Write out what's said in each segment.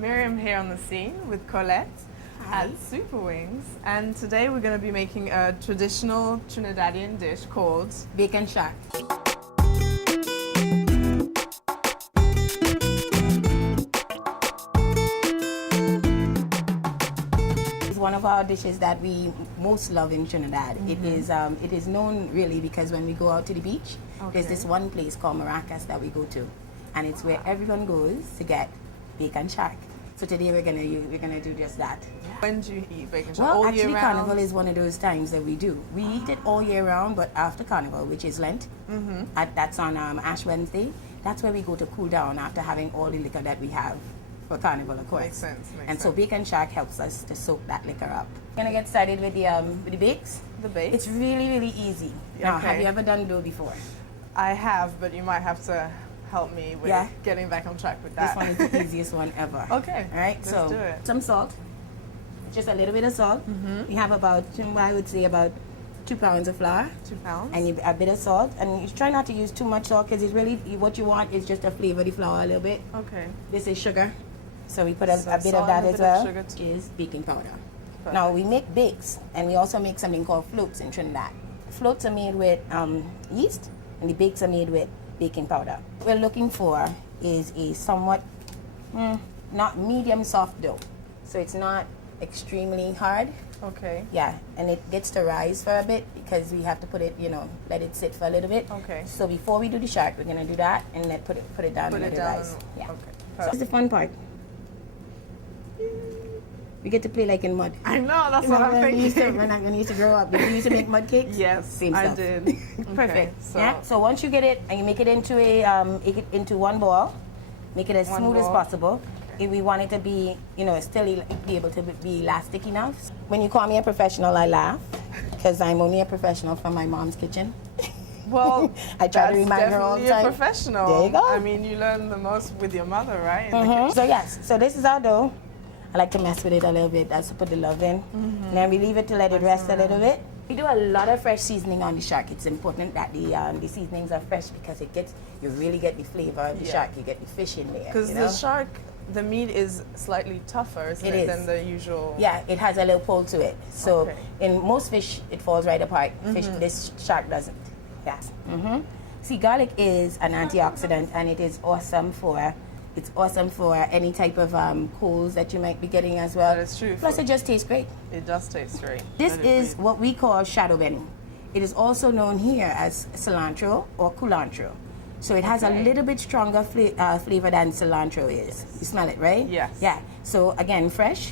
Myriam here on the scene with Colette at Superwings, and today we're going to be making a traditional Trinidadian dish called bacon shack. It's one of our dishes that we most love in Trinidad. It is known really because when we go out to the beach, there's this one place called Maracas that we go to, and it's where everyone goes to get bacon shack. So today we're gonna do just that. When do you eat bacon shack? Well, all actually, year round? Carnival is one of those times that we do. We eat it all year round, but after Carnival, which is Lent, that's on Ash Wednesday. That's where we go to cool down after having all the liquor that we have for Carnival, of course. Makes sense. So bacon shack helps us to soak that liquor up. We're gonna get started with the bakes. The bakes? It's really easy. Now, have you ever done dough before? I have, but you might have to help me with getting back on track with that. This one is the easiest one ever. Okay. All right. Let's so do it. some salt, just a little bit of salt. We have about, I would say, about 2 pounds of flour. 2 pounds. And a bit of salt. And you try not to use too much salt because it's really what you want is just to flavor the flour a little bit. Okay. This is sugar, so we put a bit of that as well. Is baking powder. Perfect. Now we make bakes, and we also make something called floats in Trinidad. Floats are made with yeast, and the bakes are made with baking powder. What we're looking for is a somewhat not medium soft dough, so it's not extremely hard. Okay. Yeah, and it gets to rise for a bit because we have to put it, let it sit for a little bit. Okay. So before we do the shack, we're gonna do that and then put it down and let it rise. Yeah. Okay. So that's the fun part. We get to play like in mud. I know, that's what I'm thinking. When I used to grow up, did you used to make mud cakes? Yes, same stuff. I did. Perfect. Okay, So once you get it and you make it into into one ball, make it as smooth as possible. If we want it to be, still be able to be elastic enough. When you call me a professional, I laugh because I'm only a professional from my mom's kitchen. Well, I try to remind her all the time. You're a professional. There you go. I mean, you learn the most with your mother, right? So yes, so this is our dough. I like to mess with it a little bit. That's to put the love in. And then we leave it to let it rest a little bit. We do a lot of fresh seasoning on the shack. It's important that the seasonings are fresh because you really get the flavor of the shack. You get the fish in there. Because the shark, the meat is slightly tougher, isn't it, than the usual? Yeah, it has a little pull to it. So in most fish, it falls right apart. This shark doesn't. Yeah. See, garlic is an antioxidant, and it is awesome for. It's awesome for any type of colds that you might be getting as well. That is true. Plus, it just tastes great. It does taste great. This is what we call shadow benny. It is also known here as cilantro or culantro. So it has a little bit stronger flavor than cilantro is. You smell it, right? Yes. Yeah. So again, fresh.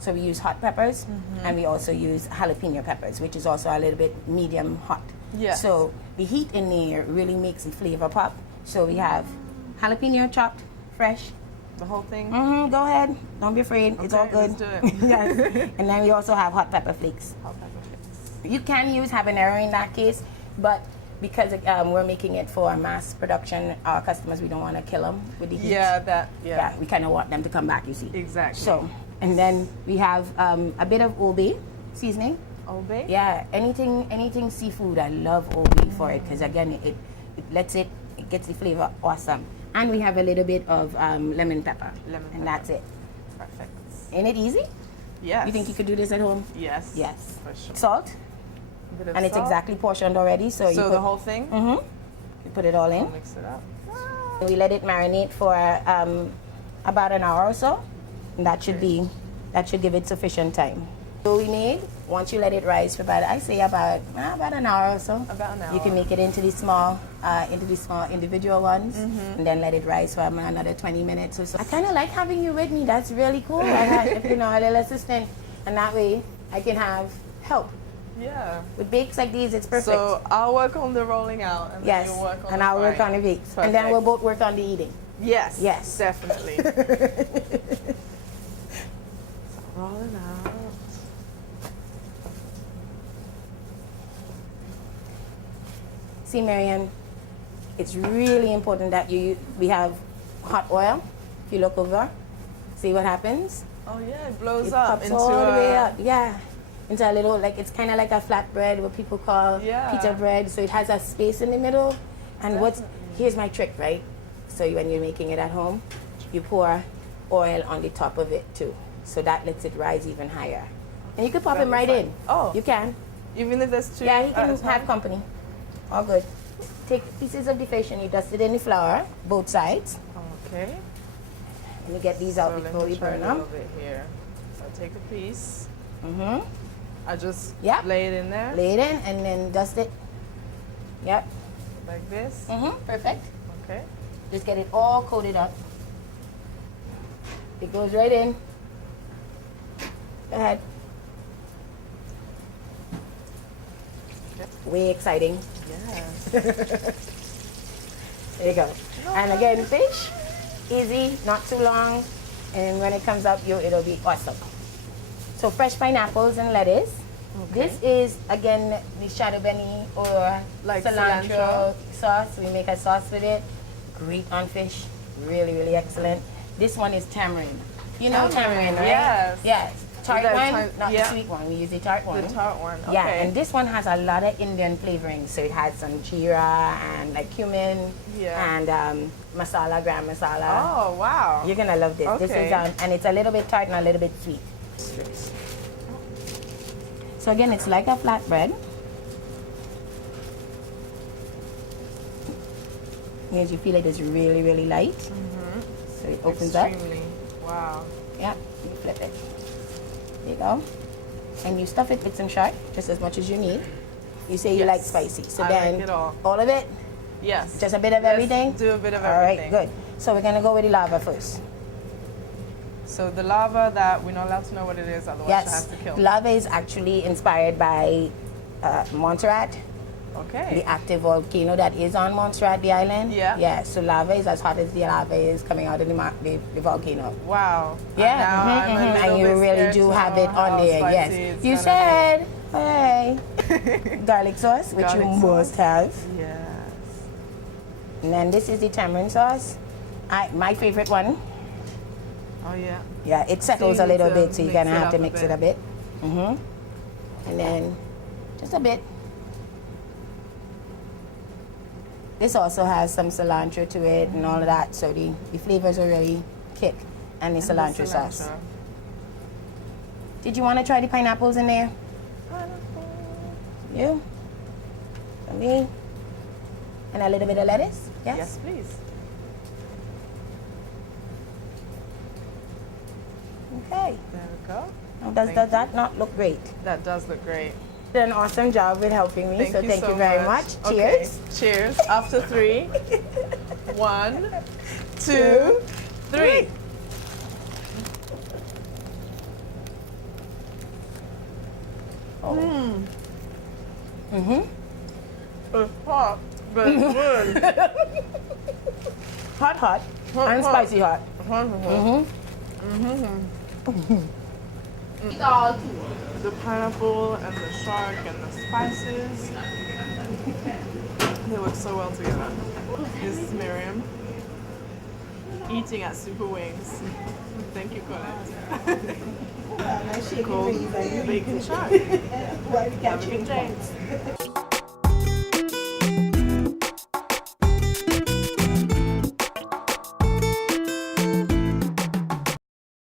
So we use hot peppers, and we also use jalapeno peppers, which is also a little bit medium hot. Yes. So the heat in there really makes the flavor pop. So we have jalapeno chopped, fresh. The whole thing? Go ahead. Don't be afraid. Okay, it's all good. Let's do it. Yes. And then we also have hot pepper flakes. Hot pepper flakes. You can use habanero in that case, but because we're making it for mass production, our customers, we don't want to kill them with the heat. Yeah, we kind of want them to come back, you see. Exactly. So, and then we have a bit of Obei seasoning. Obei? Yeah, anything seafood. I love Obei for it because again, it gets the flavor awesome. And we have a little bit of lemon pepper. And that's it. Perfect. Ain't it easy? Yes. You think you could do this at home? Yes. Yes. For sure. Salt. A bit of And it's salt. exactly portioned already. So you put the whole thing? You put it all in. I'll mix it up. We let it marinate for about an hour or so. And that should give it sufficient time. So we need, once you let it rise for about an hour or so. About an hour. You can make it into the small individual ones, and then let it rise for another 20 minutes or so. I kind of like having you with me. That's really cool. I have, a little assistant, and that way I can have help. Yeah. With bakes like these, it's perfect. So I'll work on the rolling out, and then you'll work on and the I'll work on the bakes, and then we'll both work on the eating. Yes. Yes. Definitely. So roll it out. See, Myriam, it's really important that we have hot oil. If you look over, see what happens? Oh yeah, it blows it up pops into all the way up. Yeah, into a little, it's kind of like a flatbread, what people call pita bread. So it has a space in the middle, And here's my trick, right? So when you're making it at home, you pour oil on the top of it too. So that lets it rise even higher. And you can pop him right in. Oh. You can. Even if there's two? Yeah, he can have company. All good. Take pieces of the fish and you dust it in the flour, both sides. Okay. And you get these out before we burn them. A little bit here. So I take a piece. Mm-hmm. I just Yep. lay it in there. Lay it in and then dust it. Yep. Like this. Mm-hmm. Perfect. Okay. Just get it all coated up. It goes right in. Go ahead. Okay. Way exciting. Yes. There you go. And again, fish, easy, not too long. And when it comes up, it'll be awesome. So fresh pineapples and lettuce. Okay. This is, again, the shadow benny or Like cilantro sauce. We make a sauce with it. Great on fish. Really, really excellent. This one is tamarind. You know tamarind, right? Yes. Yes. Tart one, not yeah. the sweet one. We use the tart one. The tart one. Okay. Yeah, and this one has a lot of Indian flavoring. So it has some jeera and like cumin and masala, gram masala. Oh, wow. You're gonna love this. Okay. This is and it's a little bit tart and a little bit sweet. So again, it's like a flatbread. As you feel it is really, really light. Mm-hmm. So it opens up. Extremely. Wow. Yeah, you flip it. There you go. And you stuff it with some sharp, just as much as you need. You say you like spicy. So then like it all. All of it? Yes. Just a bit of everything? Do a bit of all everything. All right, good. So we're gonna go with the lava first. So the lava that we're not allowed to know what it is, otherwise you have to kill. Lava is actually inspired by Montserrat. Okay. The active volcano that is on Montserrat, the island. Yeah. Yeah, so lava is as hot as the lava is coming out of the volcano. Wow. Yeah, and you really do have it on there. Yes. You said, hey, garlic sauce, which you must have. Yes. And then this is the tamarind sauce. My favorite one. Oh, yeah. Yeah, it settles a little bit, so you're going to have to mix it a bit. And then just a bit. This also has some cilantro to it and all of that, so the flavors are really kick. And the cilantro sauce. Did you want to try the pineapples in there? You? For me? And a little bit of lettuce? Yes? Yes, please. Okay. There we go. Now, does that not look great? That does look great. You did an awesome job with helping me, so thank you very much. Okay. Cheers. Cheers. After 3. 1, 2, 3. Oh. It's hot, but it's good. Hot, and spicy hot. The pineapple and the shark and the spices, they work so well together. This is Myriam eating at Superwings. Thank you, Colette. Cold bacon shark. Have a good day.